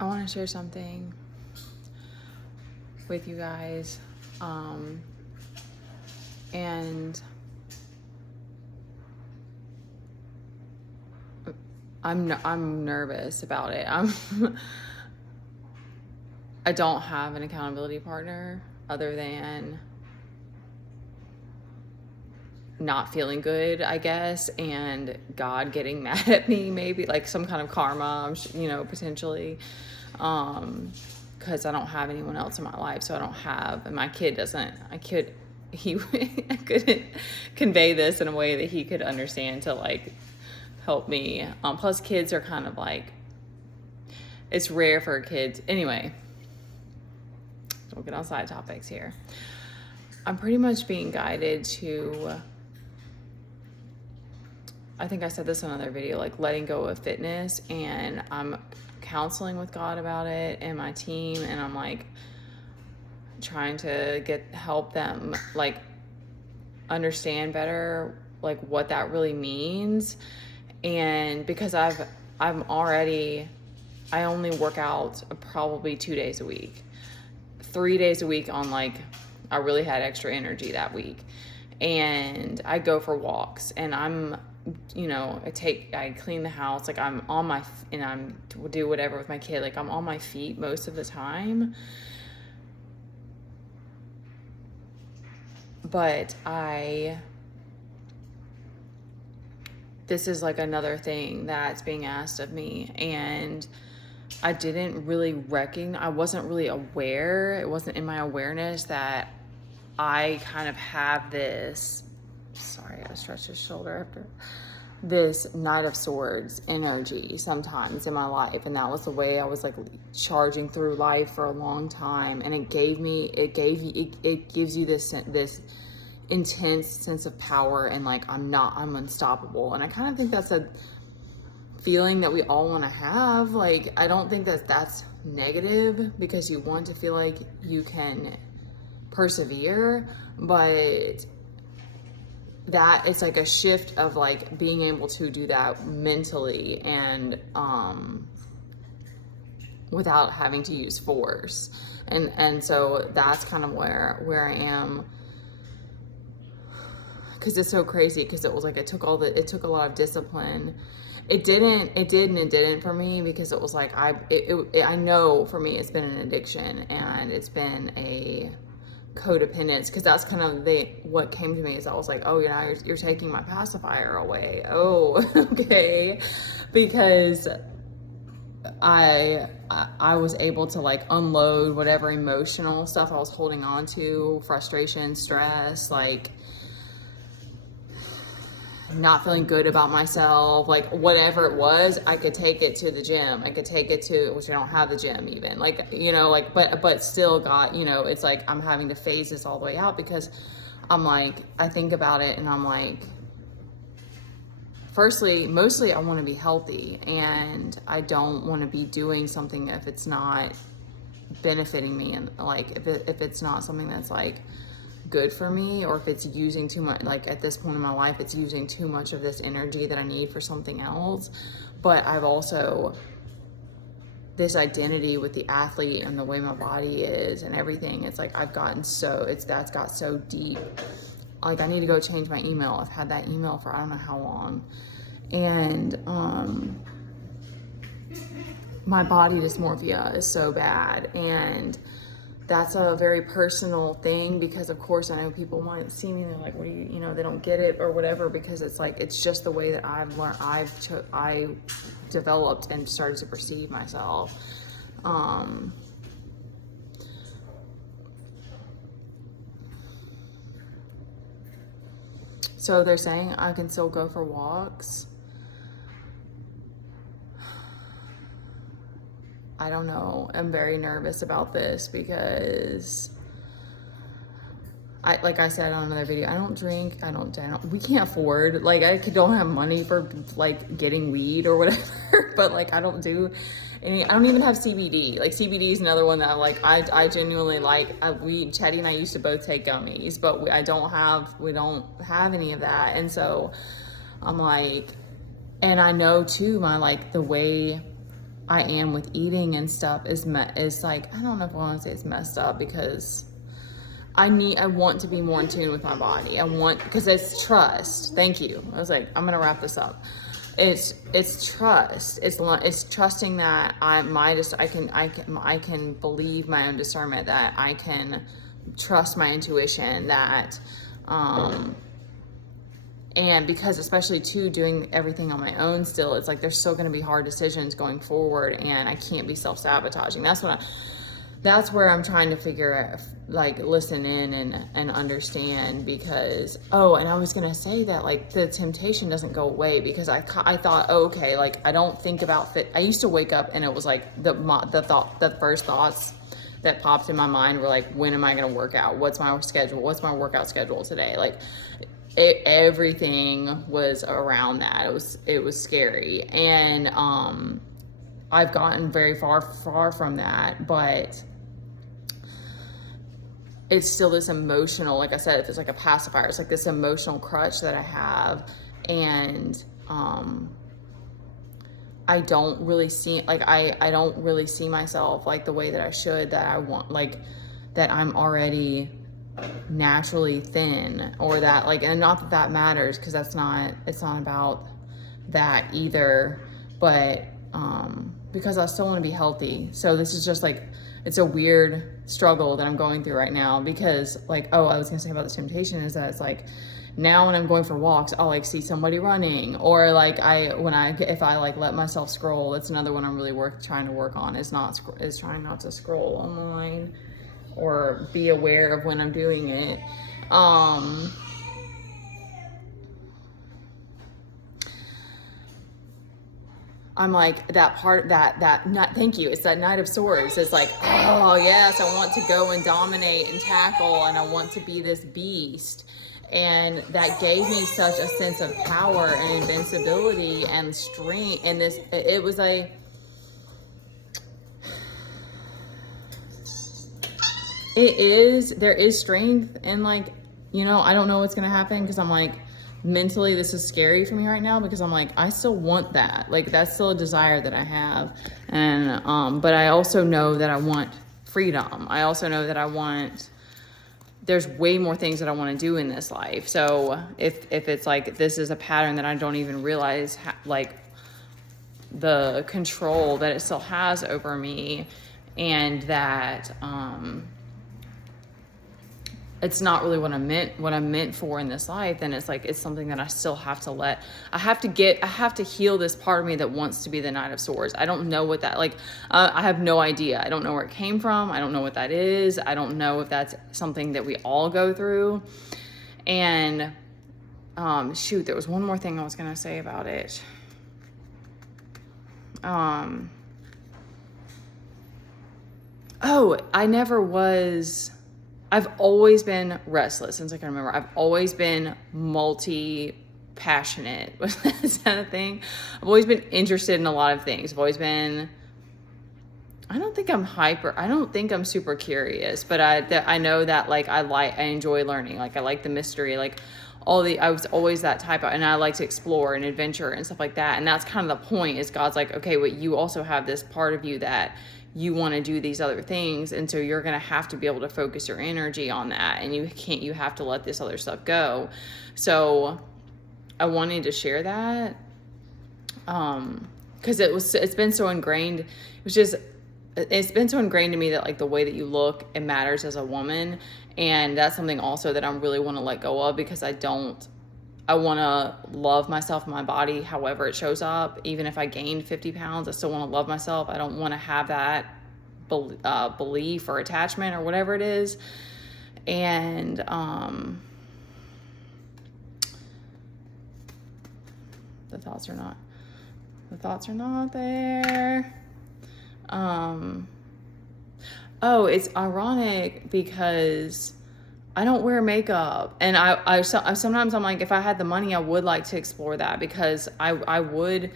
I want to share something with you guys. And I'm nervous about it. I don't have an accountability partner other than not feeling good, I guess, and God getting mad at me, maybe like some kind of karma, potentially, because I don't have anyone else in my life. So I don't have, and my kid doesn't. I couldn't convey this in a way that he could understand to like help me. Plus kids are kind of like, it's rare for kids. Anyway, don't get on side topics here. I'm pretty much being guided to, I think I said this in another video, like letting go of fitness, and I'm counseling with God about it and my team, and I'm like trying to help them like understand better like what that really means. And because I only work out probably 2 days a week, 3 days a week on like, I really had extra energy that week, and I go for walks, and I clean the house, like I'm do whatever with my kid, like I'm on my feet most of the time. But this is like another thing that's being asked of me, and I didn't really I wasn't really aware, it wasn't in my awareness that I kind of have this, sorry, I stretched his shoulder after, this Knight of Swords energy sometimes in my life. And that was the way I was like charging through life for a long time. And it gives you this intense sense of power, and like, I'm unstoppable. And I kind of think that's a feeling that we all want to have. Like, I don't think that's negative, because you want to feel like you can persevere, but that it's like a shift of like being able to do that mentally and without having to use force. And so that's kind of where I am, because it's so crazy, because it was like it took a lot of discipline. It did and it didn't for me, because it was like I know for me it's been an addiction, and it's been a codependence, because that's kind of what came to me, is I was like, oh, you're taking my pacifier away. Oh, okay. Because I was able to like unload whatever emotional stuff I was holding on to, frustration, stress, like not feeling good about myself, like whatever it was, I could take it to the gym. I could take it to, which I don't have the gym even, like, but still got, it's like I'm having to phase this all the way out, because I'm like, I think about it and I'm like, mostly I want to be healthy, and I don't want to be doing something if it's not benefiting me, and like if it's not something that's like good for me, or if it's using too much, like at this point in my life, it's using too much of this energy that I need for something else. But I've also this identity with the athlete and the way my body is and everything. It's like that's got so deep. Like, I need to go change my email. I've had that email for I don't know how long. And my body dysmorphia is so bad, and that's a very personal thing, because of course I know people want to see me and they're like, what do you, they don't get it or whatever, because it's like, it's just the way that I've learned, I developed and started to perceive myself. So they're saying I can still go for walks. I don't know. I'm very nervous about this, because like I said on another video, I don't drink, we can't afford, like, don't have money for like getting weed or whatever, but like I don't even have CBD. Like, CBD is another one that I genuinely like. Chetty and I used to both take gummies, but we don't have any of that. And so I'm like, and I know too, the way I am with eating and stuff is like, I don't know if I want to say it's messed up, because I want to be more in tune with my body. Because it's trust. Thank you. I was like, I'm going to wrap this up. It's trust. It's trusting that I can believe my own discernment, that I can trust my intuition, that, and because especially too, doing everything on my own still, it's like, there's still going to be hard decisions going forward, and I can't be self-sabotaging. That's where I'm trying to figure out, like, listen in and understand, because, and I was going to say that, like, the temptation doesn't go away, because I thought, okay, like, I don't think about fit. I used to wake up and it was like the first thoughts that popped in my mind were like, when am I going to work out? What's my schedule? What's my workout schedule today? Like, everything was around that. It was scary. And, I've gotten very far from that, but it's still this emotional, like I said, it's like a pacifier. It's like this emotional crutch that I have. And, I don't really see, like, I don't really see myself like the way that I should, that I want, like, that I'm already naturally thin, or that, like, and not that matters, because it's not about that either, but because I still want to be healthy. So this is just like, it's a weird struggle that I'm going through right now, because, like, I was gonna say about the temptation is that it's like, now when I'm going for walks, I'll like see somebody running, or like if I like let myself scroll. That's another one I'm really trying to work on, is trying not to scroll online, or be aware of when I'm doing it. I'm like, that part, that not, thank you. It's that Knight of Swords. It's like, oh yes, I want to go and dominate and tackle, and I want to be this beast. And that gave me such a sense of power and invincibility and strength. And there is strength. And, like, I don't know what's going to happen, because I'm like, mentally, this is scary for me right now, because I'm like, I still want that. Like, that's still a desire that I have. And, but I also know that I want freedom. I also know that there's way more things that I want to do in this life. So if it's like, this is a pattern that I don't even realize, like, the control that it still has over me, and that, it's not really what I'm meant for in this life, then it's like, it's something that I still have to I have to heal this part of me that wants to be the Knight of Swords. I don't know what that, like, I have no idea. I don't know where it came from. I don't know what that is. I don't know if that's something that we all go through. And, shoot, there was one more thing I was going to say about it. I've always been restless since I can remember. I've always been multi-passionate. Is that a thing? I've always been interested in a lot of things. I've always been, I don't think I'm super curious, but I know that, like, I enjoy learning. Like, I like the mystery, like, I was always that type of, and I like to explore and adventure and stuff like that. And that's kind of the point, is God's like, okay, but you also have this part of you that you want to do these other things. And so you're going to have to be able to focus your energy on that. And you have to let this other stuff go. So I wanted to share that. Cause it's been so ingrained. It's been so ingrained to me that, like, the way that you look, it matters as a woman. And that's something also that I really want to let go of, because I want to love myself and my body however it shows up. Even if I gained 50 pounds, I still want to love myself. I don't want to have that belief or attachment or whatever it is. And the thoughts are not there. It's ironic because I don't wear makeup, and I sometimes I'm like, if I had the money, I would like to explore that, because I would,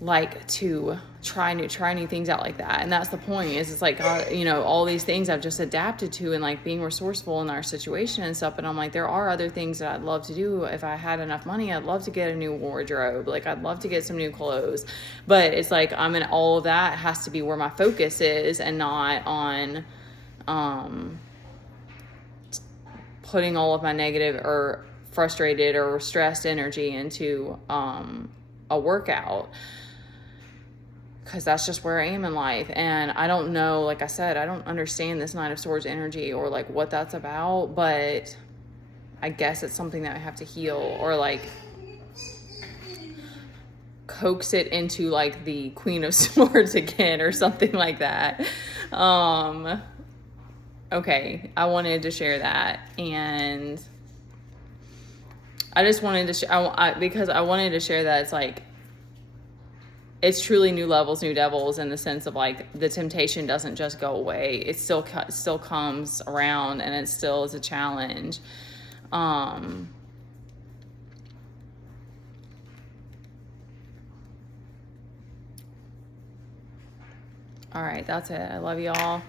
like to try new things out like that. And that's the point, is it's like, you know, all these things I've just adapted to, and like being resourceful in our situation and stuff. And I'm like, there are other things that I'd love to do. If I had enough money, I'd love to get a new wardrobe. Like, I'd love to get some new clothes. But it's like, I'm in all of that has to be where my focus is, and not on putting all of my negative or frustrated or stressed energy into a workout, because that's just where I am in life. And I don't know, like I said, I don't understand this Nine of Swords energy or like what that's about, but I guess it's something that I have to heal, or like coax it into like the Queen of Swords again, or something like that. Okay, I wanted to share that, and I just wanted to because I wanted to share that it's like, it's truly new levels, new devils, in the sense of like, the temptation doesn't just go away. It still comes around, and it still is a challenge. All right, that's it. I love y'all.